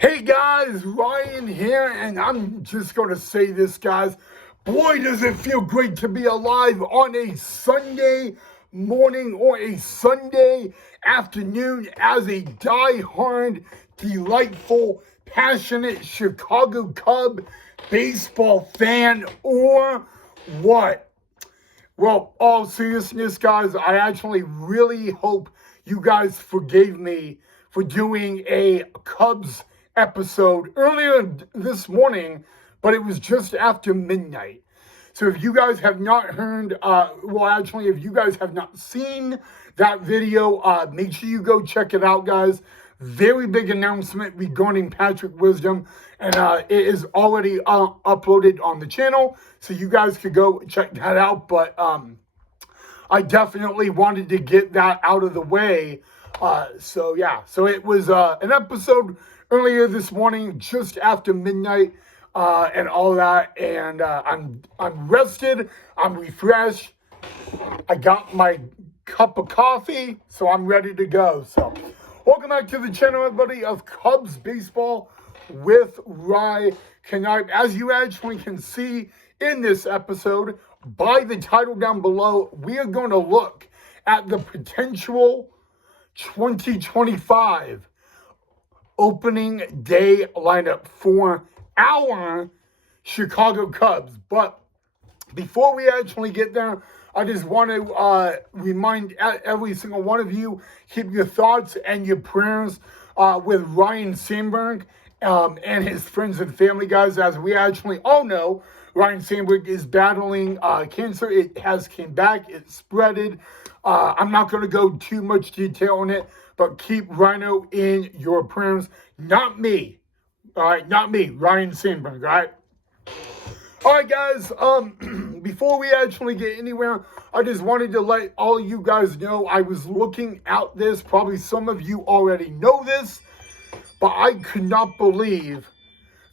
Hey guys, Ryan here, and I'm just going to say this, guys. Boy, does it feel great to be alive on a Sunday morning or a Sunday afternoon as a die-hard, delightful, passionate Chicago Cub baseball fan, or what? Well, all seriousness, guys, I actually really hope you guys forgave me for doing a Cubs episode earlier this morning, but it was just after midnight. So if you guys have not heard, if you guys have not seen that video, make sure you go check it out, guys. Very big announcement regarding Patrick Wisdom, and it is already uploaded on the channel, so you guys could go check that out. But I definitely wanted to get that out of the way. So it was an episode earlier this morning, just after midnight, and all that. And I'm rested. I'm refreshed. I got my cup of coffee, so I'm ready to go. So, welcome back to the channel, everybody, of Cubs Baseball with Rye Knipe. As you actually can see in this episode, by the title down below, we are going to look at the potential 2025 opening day lineup for our Chicago Cubs. But before we actually get there, I just want to remind every single one of you, keep your thoughts and your prayers with Ryne Sandberg and his friends and family, guys. As we actually all know, Ryne Sandberg is battling cancer. It has came back. It's spreaded. I'm not going to go too much detail on it, but keep Rhino in your prayers. Not me. All right, not me, Ryne Sandberg, all right? All right, guys, before we actually get anywhere, I just wanted to let all of you guys know I was looking at this. Probably some of you already know this, but I could not believe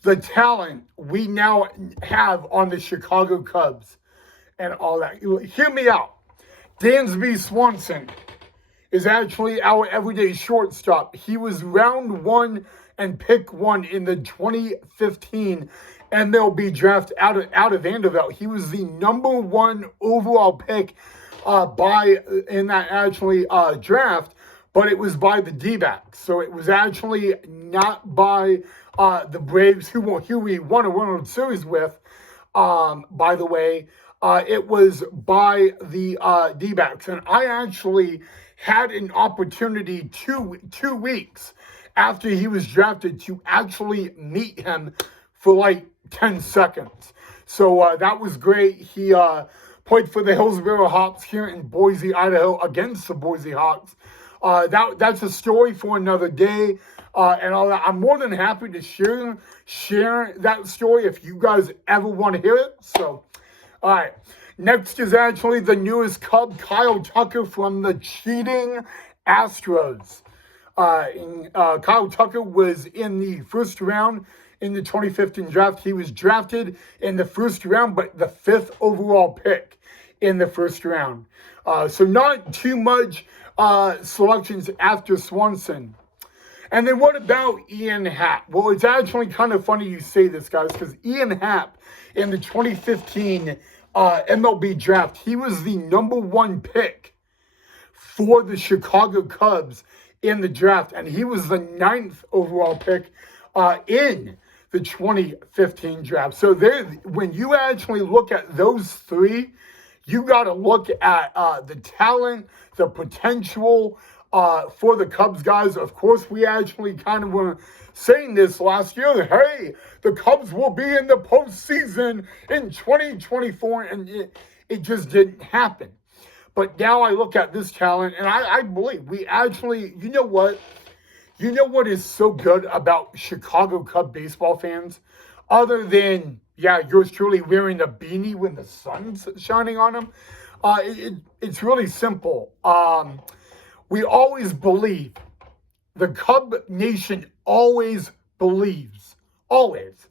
the talent we now have on the Chicago Cubs and all that. Hear me out. Dansby Swanson is actually our everyday shortstop. He was round one and pick one in the 2015 MLB draft out of Vanderbilt. He was the number one overall pick in that actually draft, but it was by the D-backs. So it was actually not by the Braves, who we won a World Series with, by the way. It was by the D-backs. And I actually had an opportunity two weeks after he was drafted to actually meet him for like 10 seconds. So that was great. He played for the Hillsboro Hawks here in Boise, Idaho, against the Boise Hawks. That's a story for another day, and all that. I'm more than happy to share that story if you guys ever want to hear it. So, all right. Next is actually the newest Cub, Kyle Tucker from the cheating Astros. Kyle Tucker was in the first round in the 2015 draft. He was drafted in the first round, but the 5th overall pick in the first round. So not too much selections after Swanson. And then what about Ian Happ? Well, it's actually kind of funny you say this, guys, because Ian Happ in the 2015 MLB draft, he was the number one pick for the Chicago Cubs in the draft, and he was the 9th overall pick in the 2015 draft. So when you actually look at those three, you got to look at the talent, the potential for the Cubs, guys. Of course, we actually kind of were saying this last year. Hey, the Cubs will be in the postseason in 2024, and it just didn't happen. But now I look at this talent, and I believe we actually, you know what? You know what is so good about Chicago Cub baseball fans? Other than, yours truly wearing a beanie when the sun's shining on him. It's really simple. We always believe. The Cub Nation always believes. Always.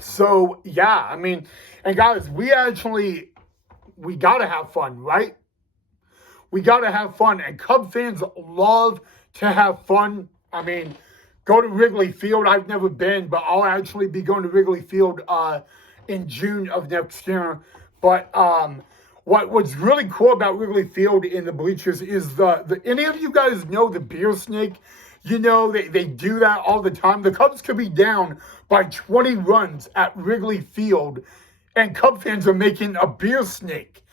So, yeah, I mean, and guys, we got to have fun, right? We got to have fun. And Cub fans love to have fun. I mean, go to Wrigley Field. I've never been, but I'll actually be going to Wrigley Field in June of next year. But what's really cool about Wrigley Field in the bleachers is the any of you guys know the beer snake? You know, they do that all the time. The Cubs could be down by 20 runs at Wrigley Field, and Cub fans are making a beer snake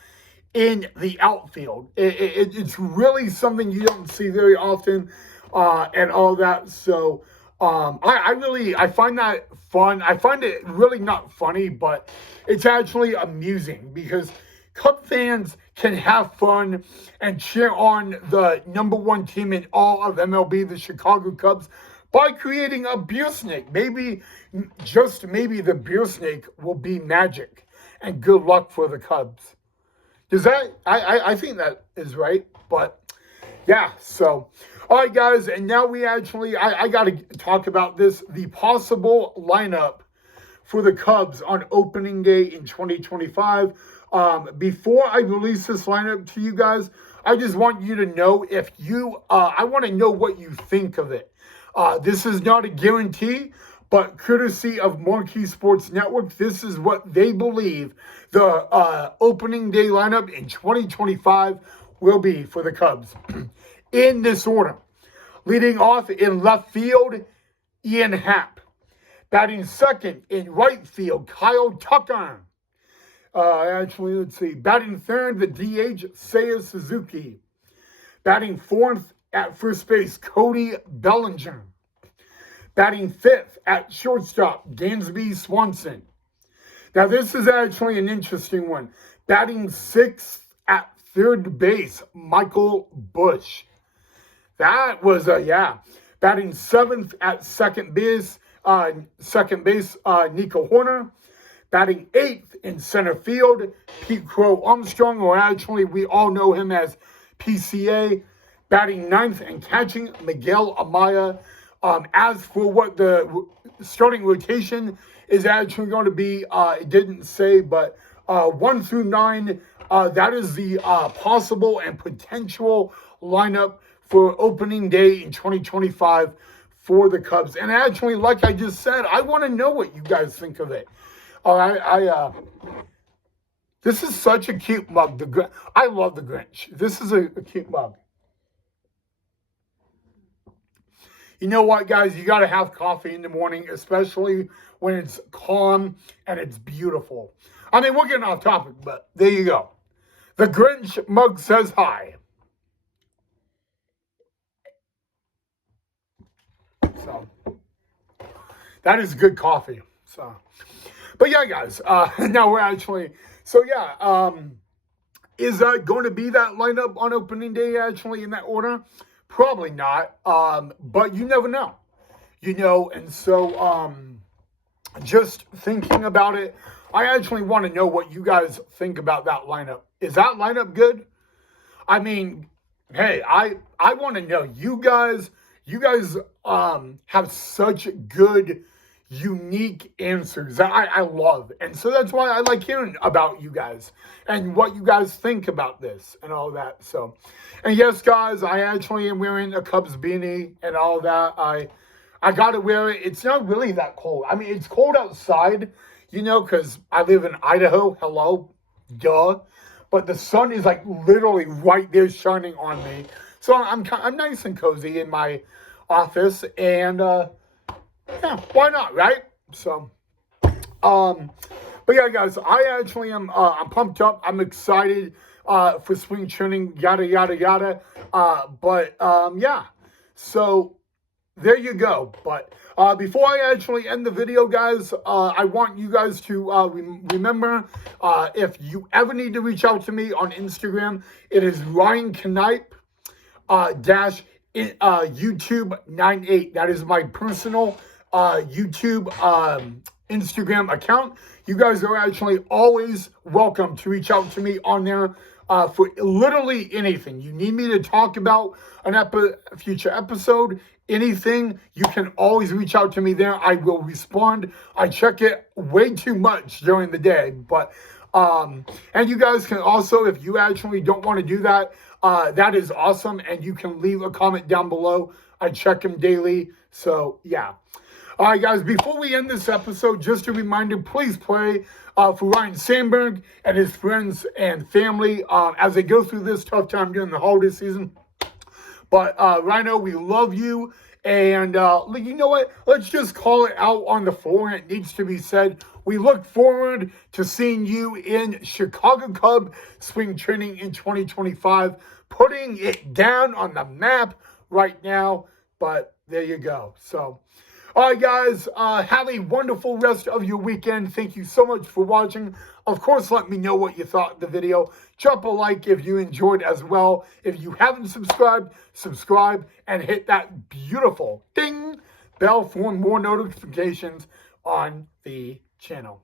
in the outfield. It's really something you don't see very often, and all that. So I find that fun. I find it really not funny, but it's actually amusing because Cub fans can have fun and cheer on the #1 team in all of MLB, the Chicago Cubs, by creating a beer snake. Maybe, just maybe, the beer snake will be magic, and good luck for the Cubs. Does that, I think that is right, but yeah, so, all right, guys, and now we actually, I got to talk about this, the possible lineup for the Cubs on opening day in 2025. Before I release this lineup to you guys, I just want you to know if you, I want to know what you think of it. This is not a guarantee, but courtesy of Marquee Sports Network, this is what they believe the opening day lineup in 2025 will be for the Cubs. In this order, leading off in left field, Ian Happ. Batting second in right field, Kyle Tucker. Actually, let's see. Batting third, the DH, Seiya Suzuki. Batting fourth at first base, Cody Bellinger. Batting fifth at shortstop, Dansby Swanson. Now, this is actually an interesting one. Batting sixth at third base, Michael Busch. That was Batting seventh at second base, Nico Horner. Batting eighth in center field, Pete Crow Armstrong, or actually we all know him as PCA. Batting ninth and catching, Miguel Amaya. As for what the starting rotation is actually going to be, it didn't say, but 1 through 9, that is the possible and potential lineup for opening day in 2025 for the Cubs. And actually, like I just said, I want to know what you guys think of it. This is such a cute mug. I love the Grinch. This is a cute mug. You know what, guys? You got to have coffee in the morning, especially when it's calm and it's beautiful. I mean, we're getting off topic, but there you go. The Grinch mug says hi. So, that is good coffee. So, but yeah, guys, now we're actually, so yeah, is that going to be that lineup on opening day actually in that order? Probably not, but you never know, you know, and so just thinking about it, I actually want to know what you guys think about that lineup. Is that lineup good? I mean, hey, I want to know. You guys have such good, unique answers that I love. And so that's why I like hearing about you guys and what you guys think about this and all that. So, and yes, guys, I actually am wearing a Cubs beanie and all that. I got to wear it. It's not really that cold. I mean, it's cold outside, you know, because I live in Idaho. Hello, duh. But the sun is like literally right there shining on me. So I'm nice and cozy in my office, and yeah, why not, right? So, but yeah, guys, I actually am, I'm pumped up. I'm excited, for spring training, yada, yada, yada. Yeah, so there you go. But, before I actually end the video, guys, I want you guys to, remember, if you ever need to reach out to me on Instagram, it is Ryan Knipe, YouTube 98. That is my personal YouTube Instagram account. You guys are actually always welcome to reach out to me on there for literally anything. You need me to talk about an future episode, anything, you can always reach out to me there. I will respond. I check it way too much during the day, but and you guys can also, if you actually don't want to do that, that is awesome. And you can leave a comment down below. I check them daily. So, yeah. All right, guys, before we end this episode, just a reminder, please pray for Ryan Sandberg and his friends and family as they go through this tough time during the holiday season. But, Rhino, we love you. And you know what? Let's just call it out on the floor. It needs to be said. We look forward to seeing you in Chicago Cub spring training in 2025. Putting it down on the map right now. But there you go. So, all right, guys, have a wonderful rest of your weekend. Thank you so much for watching. Of course, let me know what you thought of the video. Drop a like if you enjoyed as well. If you haven't subscribed, subscribe and hit that beautiful ding bell for more notifications on the channel.